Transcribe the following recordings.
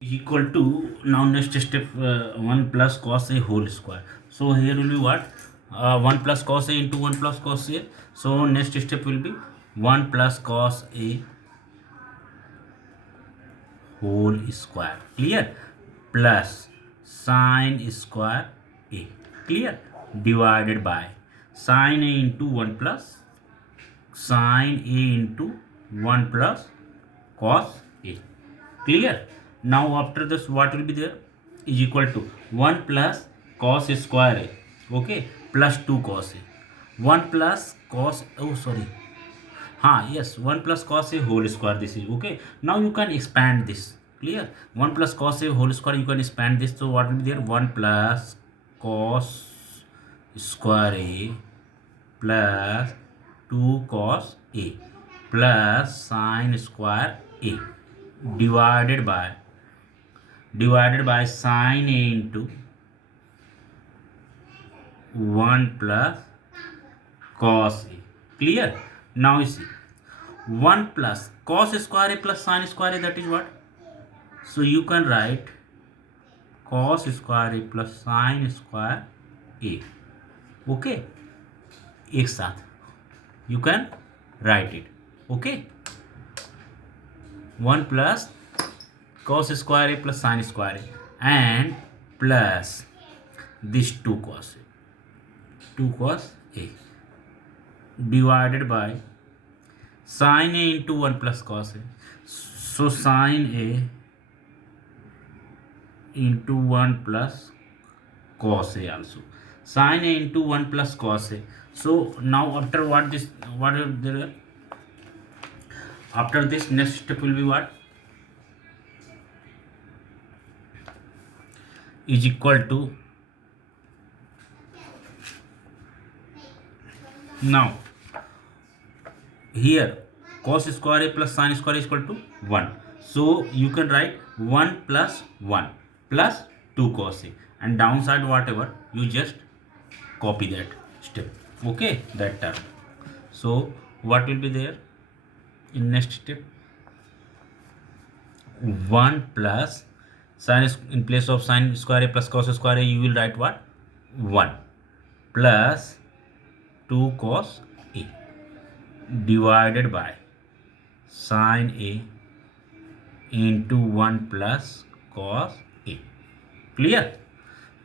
is equal to, now next step, 1 plus cos a whole square. So here will be what, 1 plus cos a into 1 plus cos a. So next step will be 1 plus cos a whole square, clear, plus sin square a, clear, divided by sin a into 1 plus sin a into 1 plus cos a, clear. Now after this what will be there, is equal to 1 plus cos square a, okay, plus 2 cos a, 1 plus cos, oh sorry, yes, 1 plus cos a whole square, this is okay. Now you can expand this, clear, 1 plus cos a whole square, you can expand this. So what will be there, 1 plus cos square a plus 2 cos a plus sin square a, divided by sin a into 1 plus cos a, clear. Now you see 1 plus cos square a plus sin square a, that is what, so you can write cos square a plus sin square a, okay, एक साथ you can write it, okay, 1 plus cos square a plus sin square a and plus this 2 cos a divided by sin a into 1 plus cos a. So sin a into 1 plus cos a also, sin a into 1 plus cos a. So now after what is there, after this next step will be what, is equal to, now here cos square a plus sin square is equal to 1. So you can write 1 plus 1 plus 2 cos a, and downside whatever you just copy that step, okay, that term. So what will be there in next step, 1 plus sin, in place of sin square a plus cos square a you will write what, 1 plus 2 cos a divided by sin a into 1 plus cos a, clear.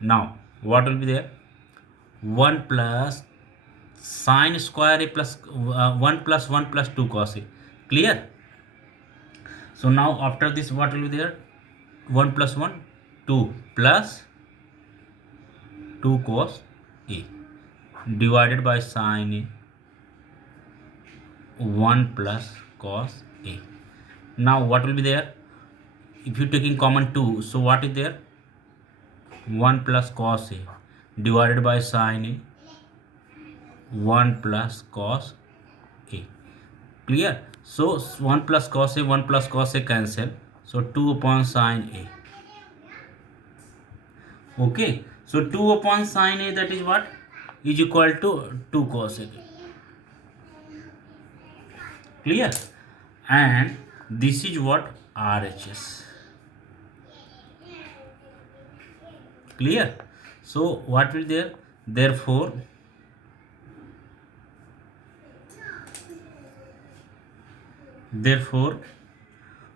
Now what will be there, 1 plus sin square a plus 1 plus 1 plus 2 cos a, clear. So now after this what will be there, 1 plus 1 2 plus 2 cos a divided by sin a 1 plus cos a. Now what will be there, if you taking common 2, so what is there, 1 plus cos a divided by sin a 1 plus cos a, clear. So 1 plus cos a 1 plus cos a cancel, so 2 upon sin a, okay, so 2 upon sin a, that is what, is equal to 2 cos a, clear. And this is what RHS, clear. So what will there, therefore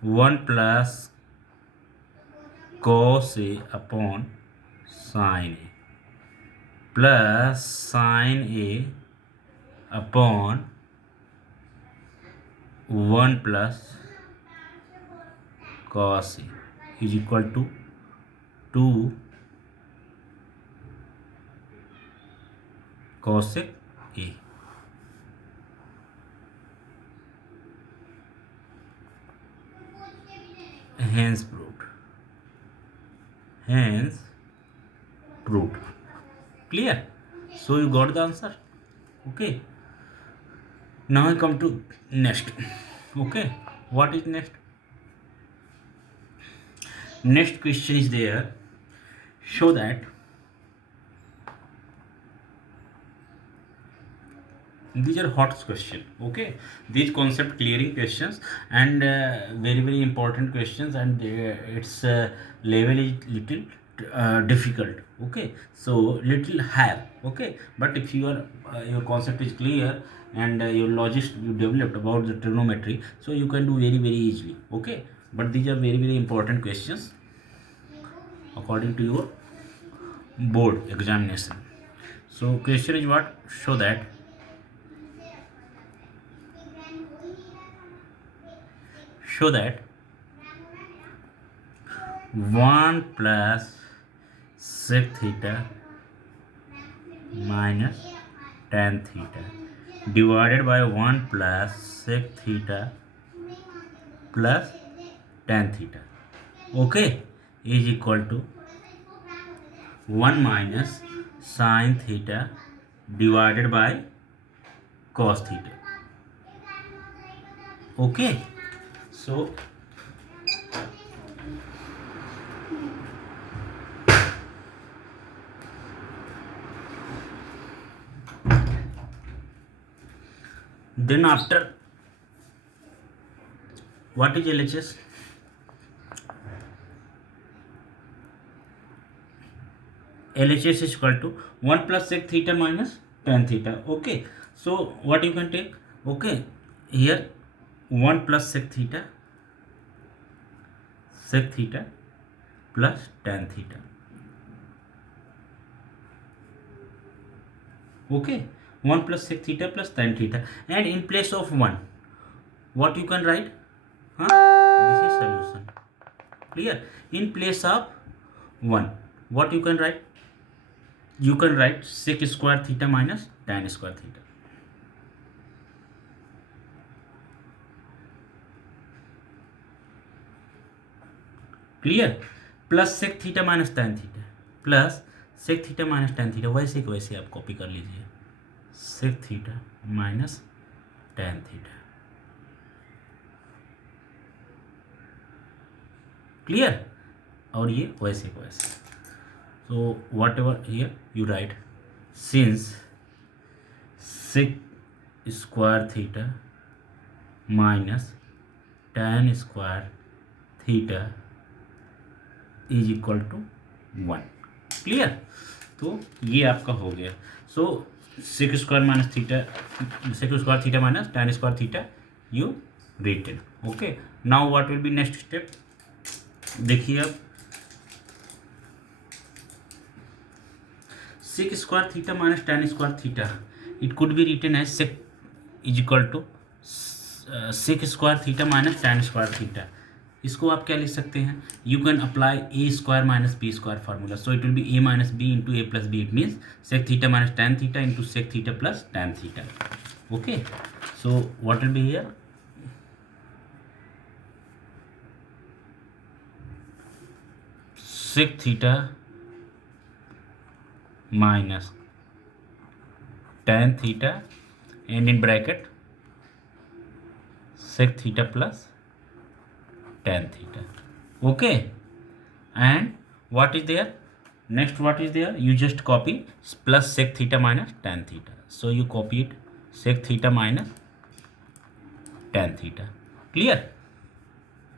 1 plus cos a upon sin a plus sin a upon 1 plus cos a is equal to 2 cosec a. Hence proved, clear. So you got the answer, okay. Now I come to next, okay, what is next, next question is there, show that these are hot question. Okay, these concept clearing questions, and very important questions, and its level is little difficult. Okay, so little higher. Okay, but if you are your concept is clear, and your logic you developed about the trigonometry, so you can do very easily. Okay, but these are very important questions according to your board examination. So question is what? Show that 1 plus sec theta minus tan theta divided by 1 plus sec theta plus tan theta, okay, is equal to 1 minus sin theta divided by cos theta. Okay, so then after, what is LHS? LHS is equal to 1 plus sec theta minus tan theta. Okay, so what you can take? Okay, here 1 plus sec theta plus tan theta. Okay, 1 plus sec theta plus tan theta, and in place of 1, what you can write? This is solution. Clear? In place of 1, what you can write? You can write sec square theta minus tan square theta. Clear? Plus sec theta minus tan theta plus sec theta minus tan theta, वैसे कि वैसे आप copy कर लीजिए, sec theta minus tan theta. Clear? और ये वैसे कि वैसे. So whatever here you write, since sec square theta minus tan square theta is equal to 1. Clear? तो ये आपका हो गया. So sec square minus theta, sec square theta minus tan square theta you written. Okay, now what will be next step? देखिए अब sec square theta minus tan square theta, it could be written as sec is equal to sec square theta minus tan square theta. इसको आप क्या लिख सकते हैं? You can apply A square minus b square formula. So it will be a minus b into a plus b. It means sec theta minus tan theta into sec theta plus tan theta. Okay, so what will be here? Sec theta minus tan theta and in bracket sec theta plus tan theta. Okay, and what is there next? What is there? You just copy plus sec theta minus tan theta. So you copy it, sec theta minus tan theta. Clear?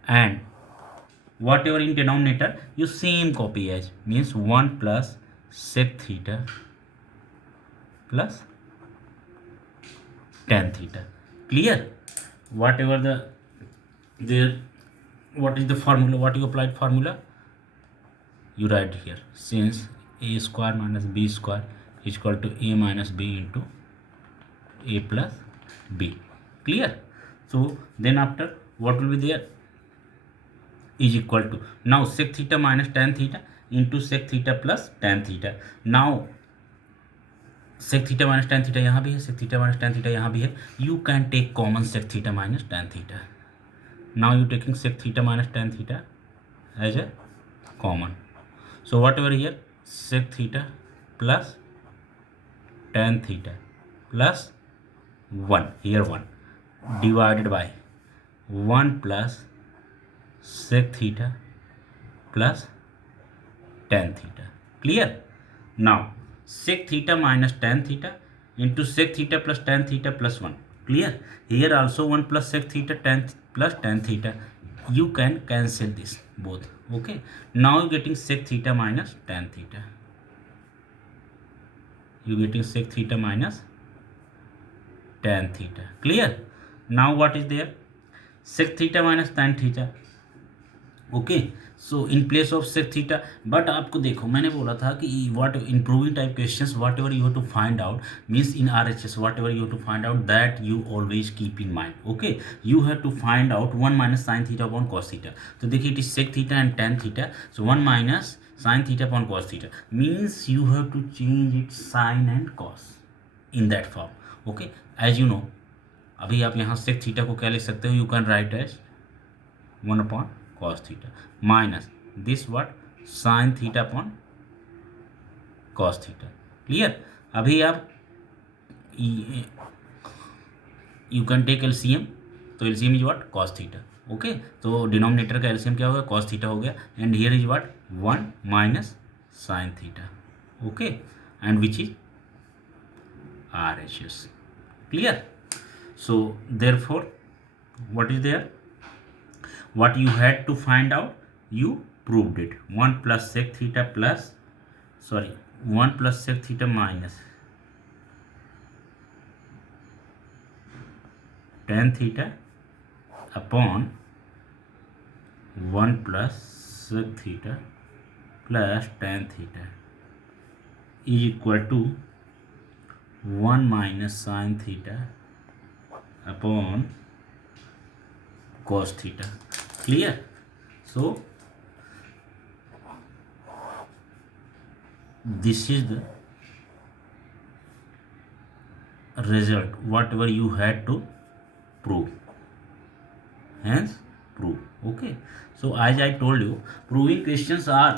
And whatever in denominator you same copy as, means 1 plus sec theta plus tan theta. Clear? Whatever the there, what is the formula? What you applied formula? You write here, since a square minus b square is equal to a minus b into a plus b. Clear? So then after, what will be there? Is equal to, now sec theta minus tan theta into sec theta plus tan theta. Now sec theta minus tan theta यहाँ भी है, sec theta minus tan theta यहाँ भी है. You can take common sec theta minus tan theta. Now you taking sec theta minus tan theta as a common. So whatever here, sec theta plus tan theta plus 1, here 1, divided by 1 plus sec theta plus tan theta. Clear? Now sec theta minus tan theta into sec theta plus tan theta plus 1. Clear? Here also 1 plus sec theta tan plus tan theta. You can cancel this both. Okay. Now you're getting sec theta minus tan theta. You're getting sec theta minus tan theta. Clear? Now what is there? Sec theta minus tan theta. Okay so in place of sec theta. But आपको देखो मैंने बोला था कि what improving type questions whatever you have to find out means in RHS whatever you have to find out that you always keep in mind. Okay you have to find out 1 minus sine theta upon cos theta. तो देखिए it is sec theta and tan theta. So 1 minus sine theta upon cos theta means you have to change it sine and cos in that form. Okay as you know अभी आप यहाँ sec theta को क्या लिख सकते हो. You can write as 1 upon cos theta minus this what sin theta upon cos theta. Clear? अभी आप you can take LCM. तो LCM is what cos theta. Okay तो डिनोमिनेटर का LCM क्या होगा cos theta हो गया and here is what 1 minus sin theta. Okay and which is RHS. Clear? So therefore what is there? What you had to find out, you proved it. 1 plus sec theta plus 1 plus sec theta minus tan theta upon 1 plus sec theta plus tan theta is equal to 1 minus sin theta upon cos theta. Clear? So this is the result whatever you had to prove. Hence prove. Okay so as I told you proving questions are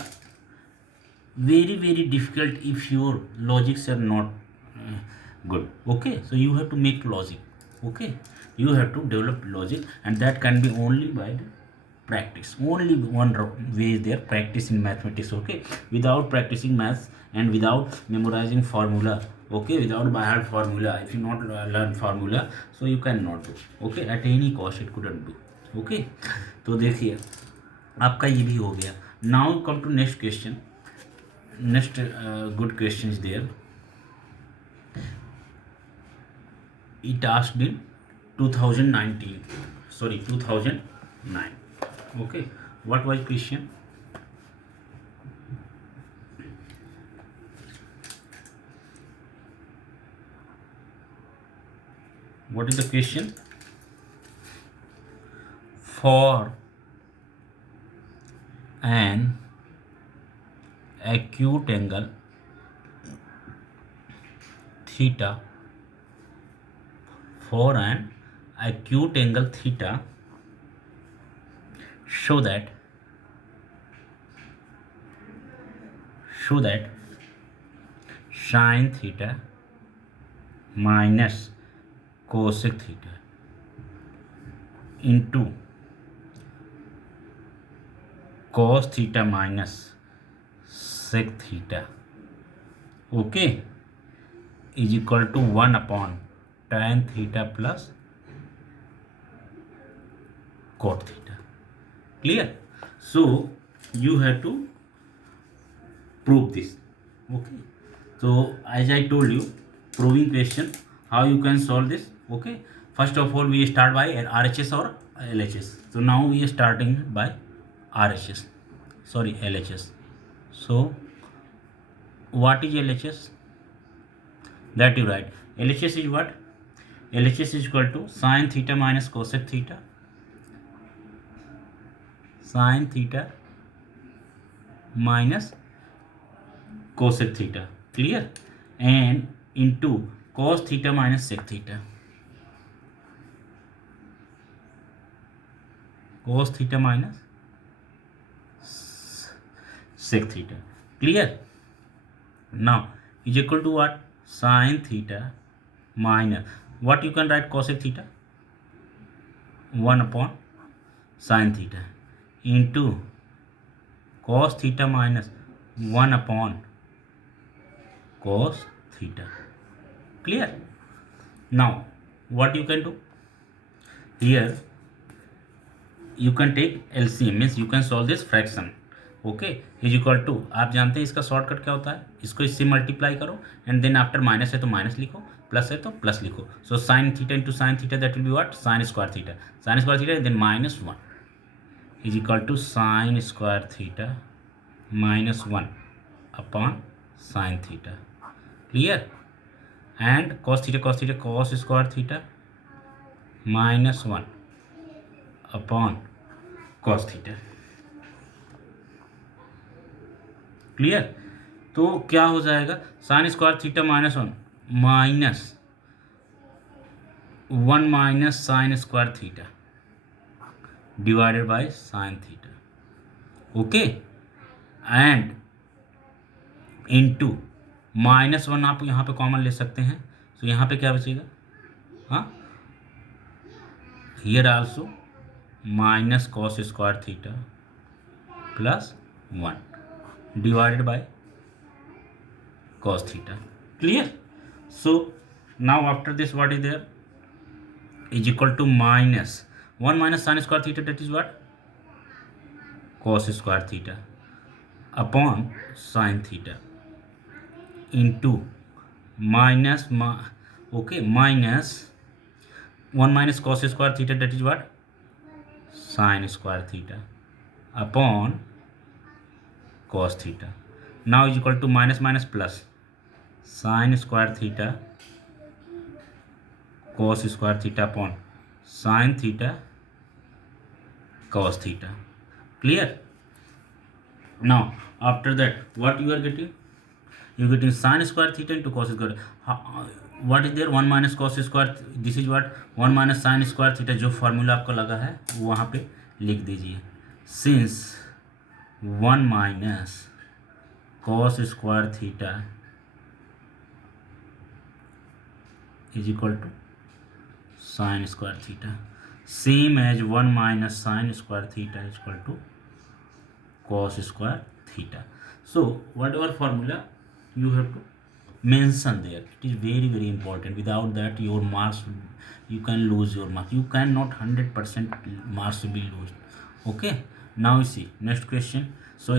very difficult if your logics are not good. Okay so you have to make logic. Okay you have to develop logic and that can be only by the practice. Only one way is there, practice in mathematics. Okay without practicing maths and without memorizing formula, okay without by heart formula, if you not learn formula so you cannot do. Okay at any cost it couldn't do. Okay तो देखिए आपका ये भी हो गया. Now come to next question. Next good question is there. it asked in 2009. Okay what was question? What is the question? For an acute angle theta, for an acute angle theta, show that sin theta minus cosec theta into cos theta minus sec theta, okay, is equal to 1 upon tan theta plus cot theta. Clear? So you have to prove this. Okay so as I told you proving question how you can solve this. Okay first of all we start by RHS or LHS. So now we are starting by LHS. So what is LHS? That you write. LHS is what? LHS is equal to sin theta minus cosec theta, sin theta minus cosec theta. Clear? And into cos theta minus sec theta, cos theta minus sec theta. Clear? Now is equal to what? Sin theta minus what you can write cosec theta 1 upon sin theta into cos theta minus 1 upon cos theta. Clear? Now what you can do here, you can take LCM, means you can solve this fraction. Okay, is equal to, आप जानते हैं इसका shortcut क्या होता है, इसको इससे multiply करो एंड देन आफ्टर माइनस है तो माइनस लिखो, प्लस है तो प्लस लिखो. So sine theta into sine theta, that will be what, sine square theta. Sine square theta then minus one is equal to sine square theta minus one upon sine theta. Clear? And cos theta cos square theta minus one upon cos theta. Clear? तो क्या हो जाएगा, sine square theta minus one minus sine square theta divided by sine theta. Okay, and into minus one आप यहाँ पे common ले सकते हैं. तो यहाँ पे क्या बचेगा, हाँ, here also minus cos square theta plus one divided by cos theta. Clear? So now after this what is there, is equal to minus 1 minus sin square theta, that is what, cos square theta upon sin theta into minus minus 1 minus cos square theta, that is what, sin square theta upon cos theta. Now is equal to minus minus plus sin square theta cos square theta upon sin theta cos theta. Clear? Now after that what you are getting, you are getting sin square theta into cos square. What is there, 1 minus cos square, this is what, 1 minus sin square theta. जो formula आपको लगा है वो वहाँ पे लिख दीजिए. Since 1 minus cos square theta is equal to sin square theta, same as 1 minus sin square theta is equal to cos square theta. So whatever formula you have to mention there, it is very very important. Without that your marks, you can lose your mark, you cannot 100% marks will be lost. Okay, now you see next question. So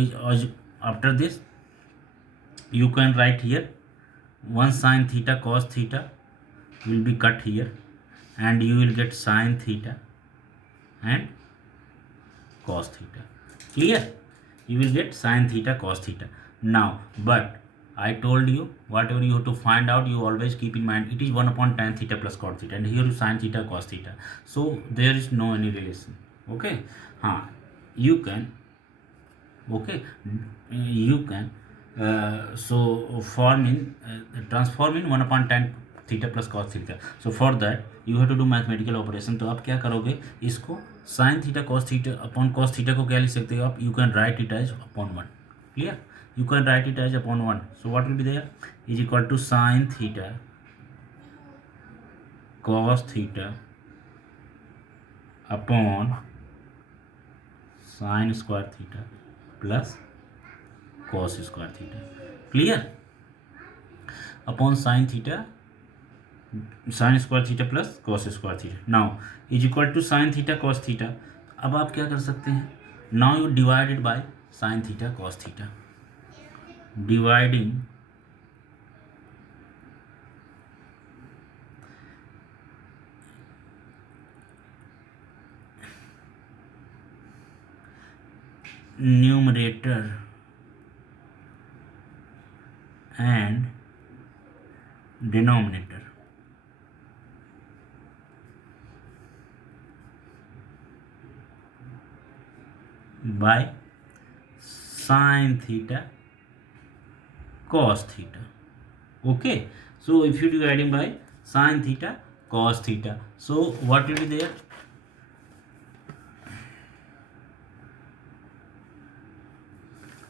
after this you can write here 1 sin theta cos theta will be cut here, and you will get sin theta and cos theta. Clear? You will get sin theta cos theta. Now but I told you, whatever you have to find out, you always keep in mind it is 1 upon tan theta plus cot theta, and here is sin theta cos theta. So there is no any relation. Okay, you can, okay, you can so transform in 1 upon tan theta plus cos theta. So for that you have to do mathematical operation. तो आप क्या करोगे, इसको sin theta cos theta upon cos theta को क्या लिख सकते हो आप, you can write it as upon 1. Clear? You can write it as upon 1. So what will be there, is equal to sin theta cos theta upon sin square theta plus cos square theta. Clear? Upon sin theta, sin square theta plus cos square theta. Now is equal to sin theta cos theta. अब आप क्या कर सकते हैं, now you divided by sin theta cos theta, dividing numerator and denominator by sin theta cos theta. Okay, so if you dividing by sin theta cos theta, so what will be there,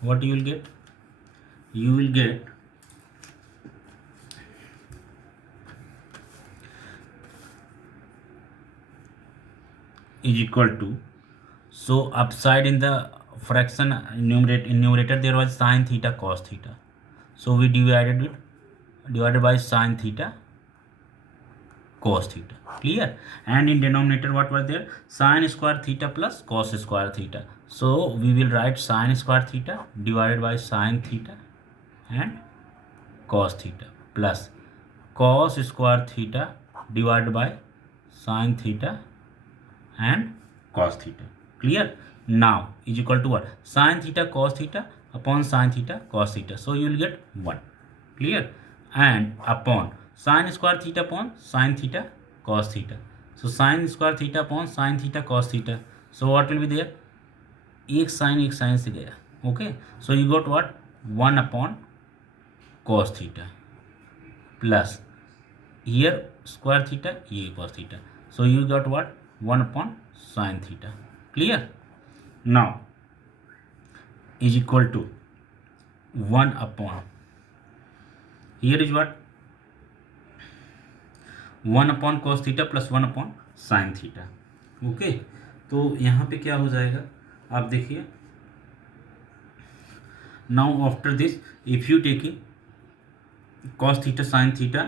what you will get, you will get is equal to, so upside in the fraction numerator there was sin theta cos theta, so we divided by sin theta cos theta. Clear? And in denominator what was there? Sin square theta plus cos square theta. So we will write sin square theta divided by sin theta and cos theta plus cos square theta divided by sin theta and cos theta. Clear? Now is equal to what? Sin theta cos theta upon sin theta cos theta. So you will get 1. Clear? And upon sin square theta upon sin theta cos theta. So sin square theta upon sin theta cos theta. So what will be there? एक sign से गया. Okay, so you got what? 1 upon cos theta plus here square theta, ये cos theta. So you got what? 1 upon sin theta. Clear? Now is equal to 1 upon, here is what? 1 upon cos theta plus 1 upon sin theta. Okay, तो यहाँ पे क्या हो जाएगा आप देखिए. Now after this if you taking cos theta sin theta